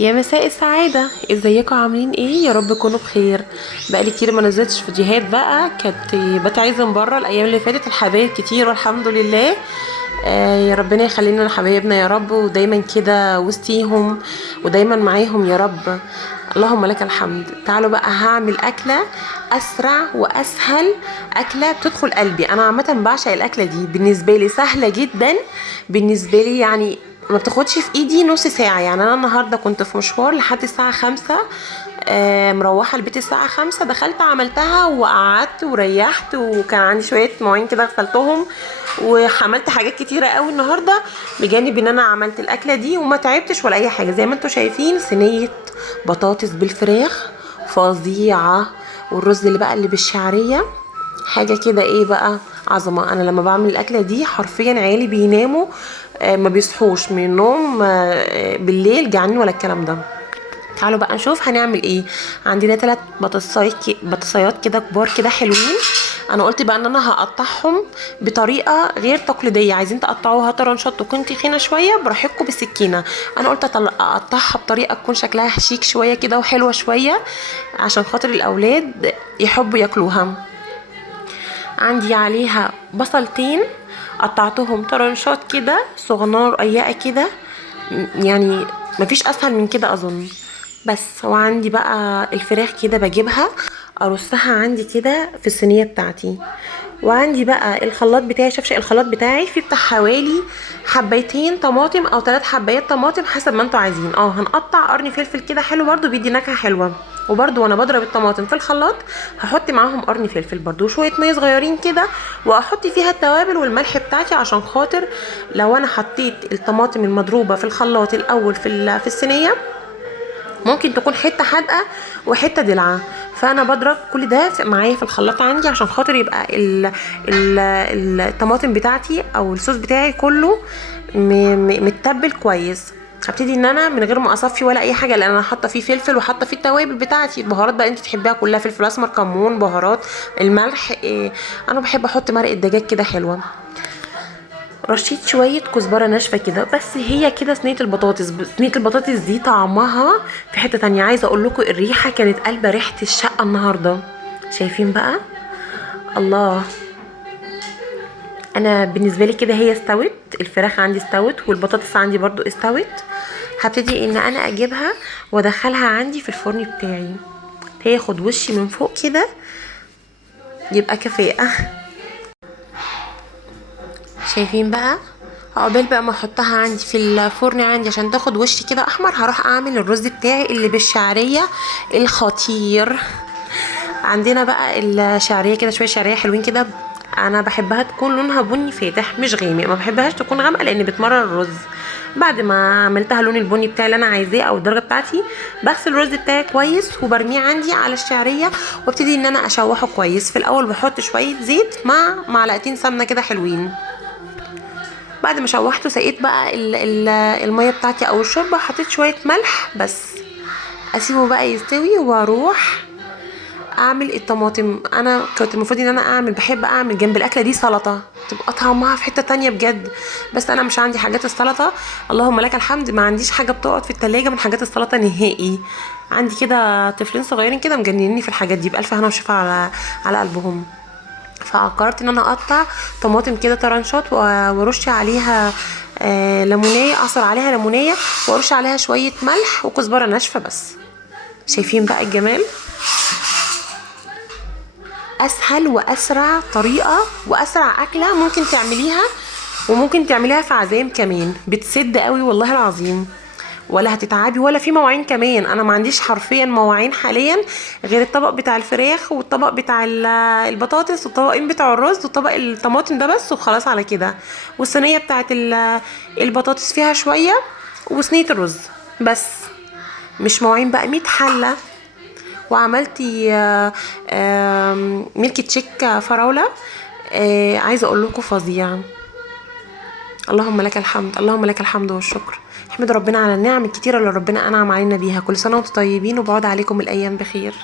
يا مساء السعادة، ازيكم عاملين ايه؟ يا رب تكونوا بخير. بقالي كتير ما نزلتش فيديوهات، بقى كانت بتعيز من بره الايام اللي فاتت. الحبايب كتير والحمد لله. يا ربنا يخلينا لحبايبنا يا رب، ودايما كده وسطيهم ودايما معاهم يا رب. اللهم لك الحمد. تعالوا بقى هعمل اكله اسرع واسهل، اكله بتدخل قلبي. انا عامه بعشق الاكله دي، بالنسبه لي سهله جدا. بالنسبه لي يعني ما بتاخدش في ايدي نص ساعة. يعني انا النهاردة كنت في مشوار لحد الساعة 5. مروحة البيت الساعة 5، دخلت عملتها وقعدت وريحت، وكان عندي شوية مواعين كده غسلتهم، وعملت حاجات كتيرة قوي النهاردة، بجانب ان انا عملت الاكلة دي وما تعبتش ولا اي حاجة. زي ما انتوا شايفين، صينية بطاطس بالفراخ فظيعة، والرز اللي بقى اللي بالشعرية حاجه كده ايه بقى، عظمه. انا لما بعمل الاكله دي حرفيا عيالي بيناموا، ما بيصحوش من النوم بالليل جعانين ولا الكلام ده. تعالوا بقى نشوف هنعمل ايه. عندنا 3 بطاطسيات كده كبار كده حلوين. انا قلت بقى ان انا هقطعهم بطريقه غير تقليديه. عايزين تقطعوها طرنشات تكون تخينه شويه براحتكم بالسكينه. انا قلت اقطعها بطريقه تكون شكلها شيك شويه كده وحلوه شويه، عشان خاطر الاولاد يحبوا ياكلوها. عندي عليها بصلتين قطعتهم طرنشات كده صغننه رقيقه كده، يعني مفيش اسهل من كده اظن. بس وعندي بقى الفراخ كده بجيبها ارصها عندي كده في الصينيه بتاعتي. وعندي بقى الخلاط بتاعي، شفشق الخلاط بتاعي فيه بتاع حوالي حبايتين طماطم او 3 حبايات طماطم حسب ما انتوا عايزين. هنقطع قرن فلفل كده حلو برضو، بيدي نكهه حلوه. وبرضو وانا بضرب الطماطم في الخلاط هحط معاهم قرن فلفل برضو وشويه ميه صغيرين كده، واحط فيها التوابل والملح بتاعتي، عشان خاطر لو انا حطيت الطماطم المضروبه في الخلاط الاول في الصينيه ممكن تكون حته حادقه وحته دلعه. فانا بضرب كل ده معايا في الخلاط عندي، عشان خاطر يبقى الطماطم بتاعتي او الصوص بتاعي كله متبل كويس. هبتدي ان انا من غير ما اصفي ولا اي حاجه، لان انا حاطه فيه فلفل وحاطه فيه التوابل بتاعتي. البهارات بقى انت تحبيها كلها، فلفل اسمر، كمون، بهارات، الملح. انا بحب احط مرق الدجاج كده حلوه، رشيت شويه كزبره ناشفه كده. بس هي كده صينيه البطاطس. صينيه البطاطس دي طعمها في حته تانية. عايزه اقول لكم الريحه كانت قلبه ريحه الشقه النهارده. شايفين بقى؟ الله. انا بالنسبه لي كده هي استوت، الفراخ عندي استوت والبطاطس عندي برضو استوت. هبتدي ان انا اجيبها وادخلها عندي في الفرن بتاعي، تاخد وشي من فوق كده يبقى كفاءه. شايفين بقى؟ عقبال بقى ما احطها عندي في الفرن عندي عشان تاخد وش كده احمر، هروح اعمل الرز بتاعي اللي بالشعريه الخطير. عندنا بقى الشعريه كده، شويه شعريه حلوين كده. انا بحبها تكون لونها بني فاتح مش غامق، ما بحبهاش تكون غامقه لان بتمرر الرز. بعد ما عملتها اللون البني بتاعي اللي انا عايزاه او الدرجه بتاعتي، بغسل الرز بتاعي كويس وبرميه عندي على الشعريه، وابتدي ان انا اشوحه كويس. في الاول بحط شويه زيت مع معلقتين سمنه كده حلوين. بعد ما شوحته سقيت بقى الميه بتاعتي او الشوربه، حطيت شويه ملح بس، اسيبه بقى يستوي واروح اعمل الطماطم. انا كنت المفروض ان انا بحب اعمل جنب الاكله دي سلطه، تبقى طعمها في حته تانية بجد. بس انا مش عندي حاجات السلطه، اللهم لك الحمد، ما عنديش حاجه بتقعد في التلاجة من حاجات السلطه نهائي. عندي كده طفلين صغيرين كده مجننيني في الحاجات دي، بالف هنا وشفا على قلبهم. فقررت ان انا اقطع طماطم كده طرنشات وارش عليها ليمونيه، اعصر عليها ليمونيه وارش عليها شويه ملح وكزبره ناشفه بس. شايفين بقى الجمال؟ اسهل واسرع طريقه واسرع اكله ممكن تعمليها، وممكن تعمليها في عزايم كمان. بتسد قوي والله العظيم، ولا هتتعبي ولا في مواعين كمان. انا ما عنديش حرفيا مواعين حاليا غير الطبق بتاع الفراخ والطبق بتاع البطاطس والطبقين بتاع الرز وطبق الطماطم ده بس، وخلاص على كده. والصينيه بتاعت البطاطس فيها شويه، وصينيه الرز بس. مش مواعين بقى 100 حله. وعملتي ميلك تشيك فراوله، عايزه اقول لكم فظيع. اللهم لك الحمد، اللهم لك الحمد والشكر. احمد ربنا على النعم الكتيره اللي ربنا انعم علينا بيها. كل سنه وانتم طيبين، وبعد عليكم الايام بخير.